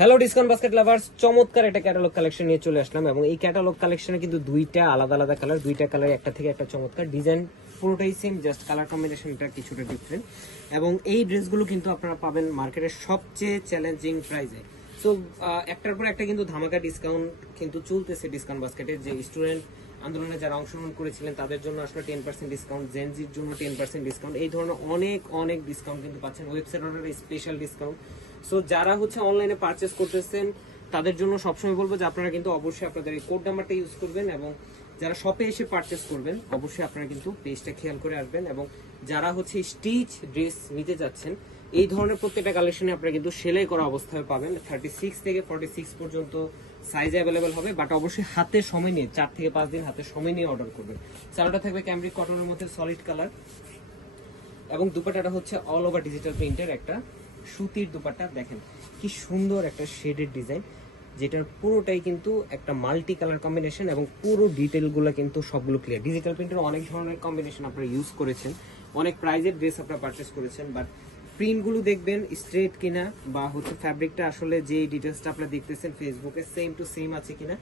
Hello discount basket lovers, চমৎকার একটা catalogue collection নিয়ে চলে আসলাম এবং এই ক্যাটালগ কালেকশনে কিন্তু দুইটা আলাদা আলাদা কালার, দুইটা কালার একটা থেকে একটা চমৎকার ডিজাইন, পুরোটাই সেম, জাস্ট কালার কম্বিনেশনটা কিছুটা ডিফারেন্ট। এবং এই ড্রেসগুলো কিন্তু আপনারা পাবেন মার্কেটের সবচেয়ে চ্যালেঞ্জিং প্রাইসে। সো একটার পর একটা কিন্তু ধামাকা ডিসকাউন্ট কিন্তু চলতেছে ডিসকাউন্ট বাস্কেটে। যে স্টুডেন্ট আন্দোলনে যারা অংশগ্রহণ করেছিলেন তাদের জন্য আসলে 10% ডিসকাউন্ট, জেনজির জন্য 10% ডিসকাউন্ট, এই ধরনের অনেক অনেক ডিসকাউন্ট কিন্তু পাচ্ছেন। ওয়েবসাইট অর্ডারে স্পেশাল ডিসকাউন্ট। সো যারা হচ্ছে অনলাইনে পারচেস করতেছেন তাদের জন্য সবসময় বলবো যে আপনারা কিন্তু অবশ্যই আপনাদের এই কোড নাম্বারটা ইউজ করবেন, এবং যারা শপে এসে পারচেস করবেন অবশ্যই আপনারা কিন্তু পেজটা খেয়াল করে আসবেন। এবং যারা হচ্ছে স্টিচ ড্রেস নিতে যাচ্ছেন এই ধরনের প্রত্যেকটা কালেকশনে আপনারা কিন্তু সেলাই করা অবস্থায় পাবেন। 36 থেকে 46 পর্যন্ত সাইজ অ্যাভেলেবেল হবে, বাট অবশ্যই হাতে সময় নিয়ে 4 থেকে 5 দিন হাতে সময় নিয়ে অর্ডার করবেন। চালটা থাকবে ক্যামব্রিক কটনের মধ্যে সলিড কালার, এবং দুপাট্টাটা হচ্ছে অল ওভার ডিজিটাল প্রিন্টের একটা সুতির দুপাট্টা। দেখেন কি সুন্দর একটা শেডের ডিজাইন, যেটার পুরোটাই কিন্তু একটা মাল্টি কালার কম্বিনেশন, এবং পুরো ডিটেলগুলো কিন্তু সবগুলো ক্লিয়ার। ডিজিটাল প্রিন্টের অনেক ধরনের কম্বিনেশন আপনারা ইউজ করেছেন, অনেক প্রাইজের ড্রেস আপনারা পারচেস করেছেন, বাট প্রিন্টগুলো দেখবেন স্ট্রেট কিনা, বা হচ্ছে ফ্যাব্রিকটা আসলে যে ডিটেলসটা আপনারা দেখতেছেন ফেসবুকে সেম টু সেম আছে কিনা,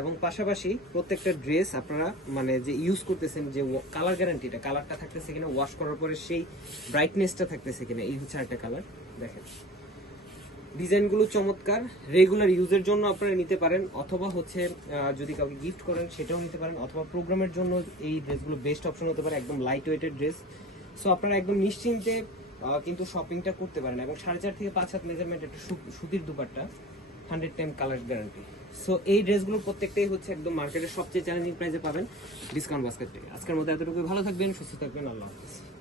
এবং পাশাপাশি প্রত্যেকটা ড্রেস আপনারা মানে যে ইউজ করতেছেন যে কালার গ্যারান্টিটা, কালারটা থাকতেছে কিনা, ওয়াশ করার পরে সেই ব্রাইটনেসটা থাকতেছে কিনা, এই হচ্ছে একটা কালার। দেখেন ডিজাইনগুলো চমৎকার, রেগুলার ইউজের জন্য আপনারা নিতে পারেন, অথবা হচ্ছে যদি কাউকে গিফট করেন সেটাও নিতে পারেন, অথবা প্রোগ্রামের জন্য এই ড্রেসগুলো বেস্ট অপশন হতে পারে। একদম লাইট ওয়েটের ড্রেস, সো আপনারা একদম নিশ্চিন্তে কিন্তু শপিংটা করতে পারেন। এবং 4.5 থেকে 5 হাত মেজারমেন্ট একটা সুতির দুপাট্টা, 100 কালার গ্যারান্টি। সো এই ড্রেসগুলো প্রত্যেকটাই হচ্ছে একদম মার্কেটের সবচেয়ে চ্যালেঞ্জিং প্রাইসে পাবেন ডিসকাউন্ট বাস্কেট থেকে। আজকের মধ্যে এতটুকু, ভালো থাকবেন, সুস্থ থাকবেন, আল্লাহ হাফেজ।